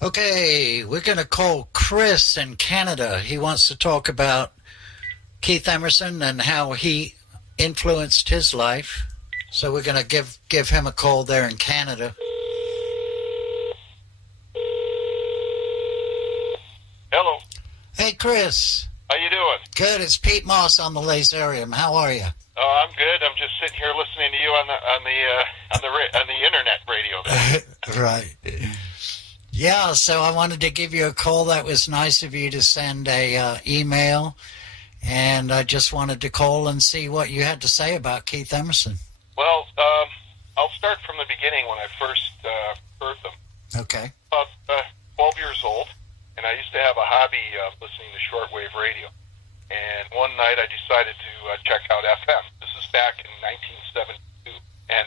Okay, we're going to call Chris in Canada. He wants to talk about Keith Emerson and how he influenced his life. So we're going to give him a call there in Canada. Hello. Hey, Chris. How you doing? Good. It's Pete Moss on the Lazerium. How are you? Oh, I'm good. I'm just sitting here listening to you on the internet radio there. Right. Yeah, so I wanted to give you a call. That was nice of you to send a email, and I just wanted to call and see what you had to say about Keith Emerson. Well, I'll start from the beginning when I first heard them. Okay. About 12 years old, and I used to have a hobby listening to shortwave radio. And one night I decided to check out FM. This is back in 1972. And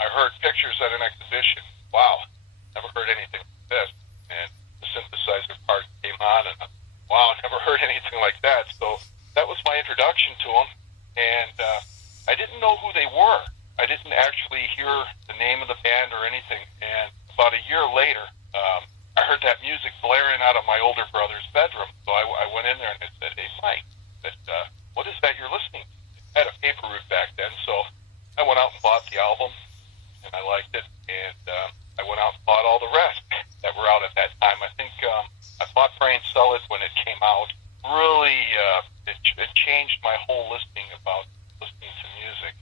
I heard pictures at an exhibition. Wow, never heard anything like this. And the synthesizer part came on, and wow, never heard anything like that. So that was my introduction to them. And I didn't know who they were. I didn't actually hear the name of the band or anything. And about a year later, I heard that music blaring out of my older brother's bedroom. So I went in there and I said, "Hey, Mike, what is that you're listening to?" I had a paper route back then, so I went out and bought the album, and I liked it. And I went out and bought all the rest that were out at that time. I think I bought Brain Sell It when it came out. Really, it changed my whole listening about listening to music.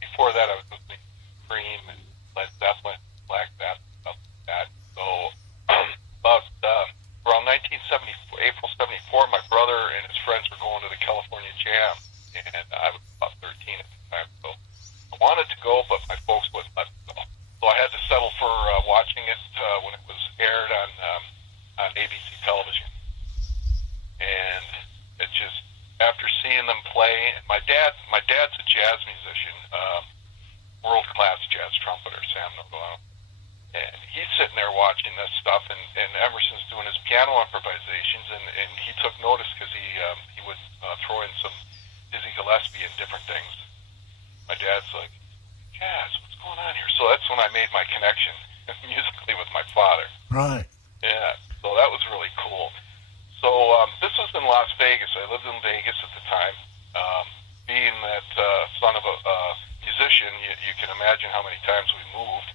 Before that, I was listening to Cream and Led Zeppelin, Black Sabbath, stuff like that. So about around 1974, April 74, my brother and his friends were going to the California Jam, and I was about 13 at the time. So I wanted to go, but my folks wouldn't let me go. So I had to settle for watching it when it was aired on ABC television. And it just, after seeing them play, and my dad's a jazz musician, world-class jazz trumpeter, Sam Noto. And he's sitting there watching this stuff, and Emerson's doing his piano improvisations, and he took notice because he would throw in some Dizzy Gillespie and different things. My dad's like, "Jazz, what's going on here?" So that's when I made my connection musically with my father. Right. Yeah, so that was really cool. So this was in Las Vegas. I lived in Vegas at the time. Being that son of a musician, you can imagine how many times we moved.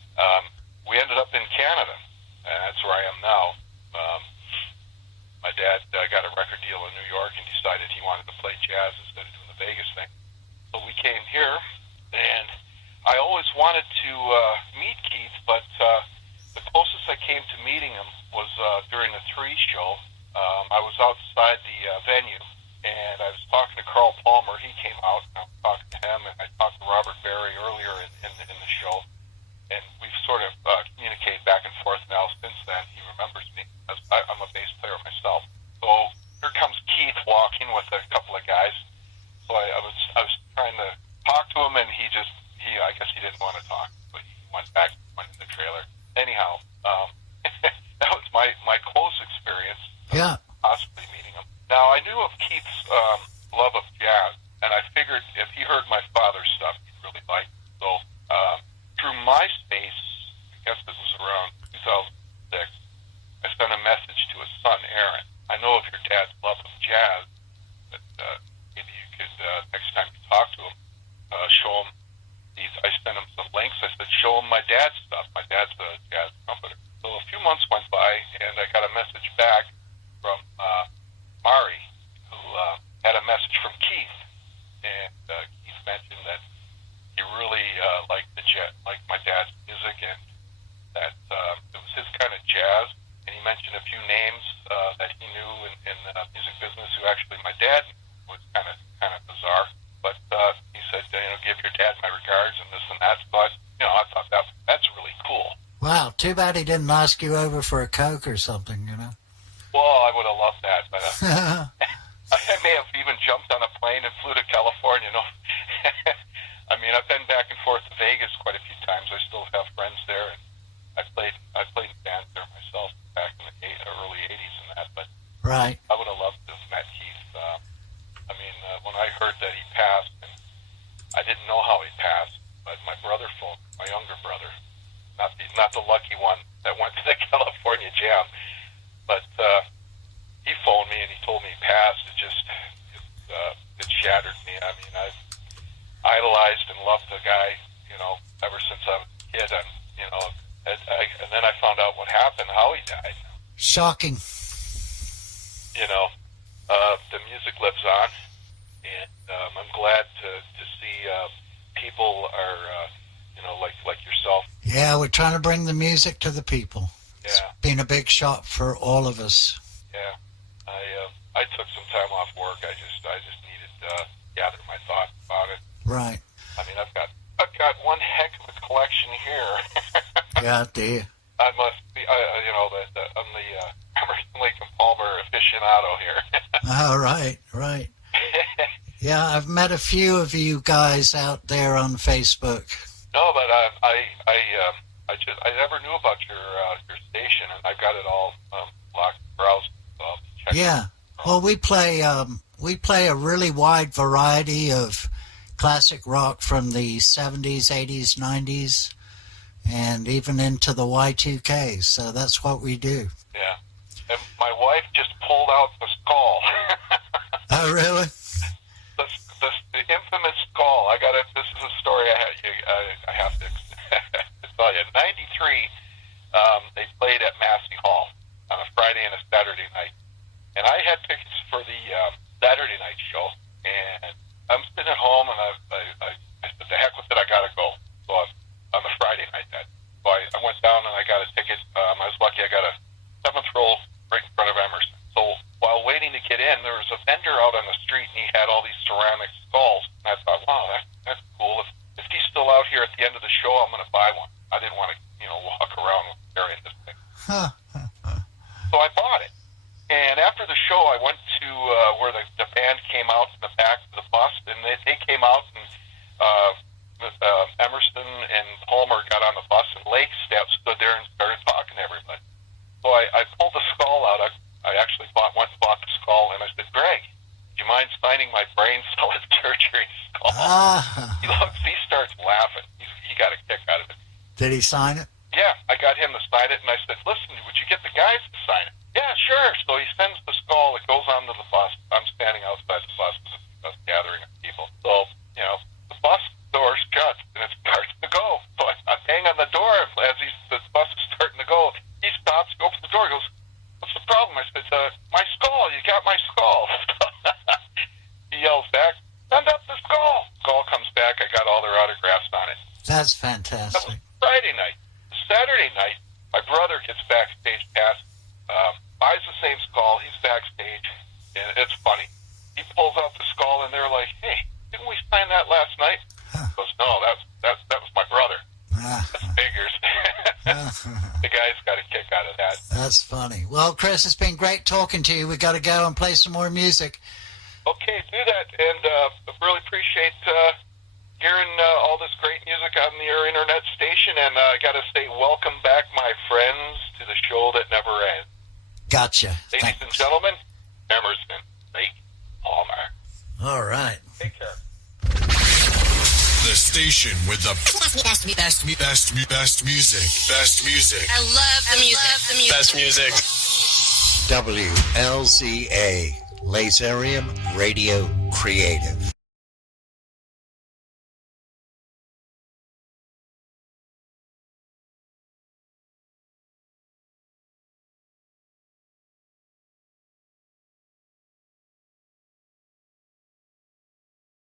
We ended up in Canada, and that's where I am now. My dad got a record deal in New York and decided he wanted to play jazz instead of doing the Vegas thing. So we came here, and I always wanted to meet Keith, but the closest I came to meeting him was during the Three show. I was outside the venue, and I was talking to Carl Palmer. He came out, and I was talking to him, and I talked to Robert Berry earlier in the show. And we've sort of communicated back and forth now since then. He remembers me, as I'm a bass player myself. So here comes Keith walking with a couple of guys. So I was trying to talk to him, and I guess he didn't want to talk, but he went in the trailer. Anyhow, that was my close experience of possibly meeting him. Now, I knew of Keith's love of jazz, and I figured if he heard my father's stuff, he'd really like it. So through MySpace, I guess this was around 2006, I sent a message to his son, Aaron. I know of your dad's love of jazz, but maybe you could, next time you talk to him, show him these. I sent him some links. I said, show him my dad's stuff. My dad's a jazz trumpeter. So a few months went by, and I got a message back from Mari, who had a message from Keith. And Keith mentioned that he really liked my dad's music, and that it was his kind of jazz. And he mentioned a few names that he knew in the music business who actually my dad knew, was kind of bizarre. But he said, give your dad my regards and this and that. So I thought that's really cool. Wow, too bad he didn't ask you over for a Coke or something, Well, I would have loved that, but I may have even jumped on a plane and flew to California. No, I mean, I've been back and forth to Vegas quite a few times. I still have friends there, and I played in bands there myself back in the early '80s and that. But right. I would have loved to have met Keith. When I heard that he passed, and I didn't know how he passed, but my brother phoned, my younger brother, not the lucky one that went to the California Jam. happened, how he died. Shocking. You know, the music lives on, and I'm glad to see people are, like yourself. Yeah, we're trying to bring the music to the people. Yeah. It's been a big shock for all of us. Yeah. I took some time off work. I just needed to gather my thoughts about it. Right. I mean, I've got one heck of a collection here. Yeah, dear. I must be, I'm the Emerson, Lake and Palmer aficionado here. Oh, right. Yeah, I've met a few of you guys out there on Facebook. No, but I never knew about your station, and I've got it all locked, browsed. Yeah. Well, we play a really wide variety of classic rock from the 70s, 80s, 90s, and even into the Y2K. So that's what we do. Yeah. And my wife just pulled out the skull. Oh, really? The infamous skull. This is a story I have to tell you. In '93, they played at Massey Hall on a Friday and a Saturday night. And I had tickets for the Saturday night show. And I'm sitting at home, and I said, the heck with it, I got to go. So on the Friday night then. So I went down and I got a ticket. I was lucky I got a 7th row right in front of Emerson. So while waiting to get in, there was a vendor out on the street, and he had all these ceramic skulls. And I thought, wow, that's cool. If he's still out here at the end of the show, I'm going to buy one. I didn't want to, walk around carrying this thing. Huh. So I bought it. And after the show, I went to where the band came out in the back of the bus, and they came out, and Emerson and Palmer got on the bus, and Lake stood there and started talking to everybody. So I pulled the skull out. I actually went and bought the skull, and I said, Greg, do you mind signing my brain cell surgery skull? He starts laughing. He got a kick out of it. Did he sign it? Yeah, I got him to sign it, and I said, listen, would you get the guys to sign it? Yeah, sure. So he sends the skull. It goes onto the bus. I'm standing outside the bus. It's a gathering of people. So, the bus door's shut, and it starts to go. So I bang on the door as the bus is starting to go. He stops, opens the door, goes, what's the problem? I said, my skull. You got my skull. He yells back, send up the skull. Skull comes back. I got all their autographs on it. That's That fantastic. was Friday night. Saturday night, my brother gets backstage pass, buys the same skull. He's backstage, and it's funny. He pulls out the skull, and they're like, hey, didn't we sign that last night? He goes, no, that was my brother. That figures. The guy's got a kick out of that. That's funny. Well, Chris, it's been great talking to you. We got to go and play some more music. Okay, do that, and I really appreciate hearing all this great music on your internet station, and I got to say, welcome back, my friends, to the show that never ends. Gotcha. Ladies and gentlemen, Emerson, Lake, Palmer. All right. Take care. The station with the best music. Best music. I love the music. Best music. WLZA, Lazerium Radio Creative.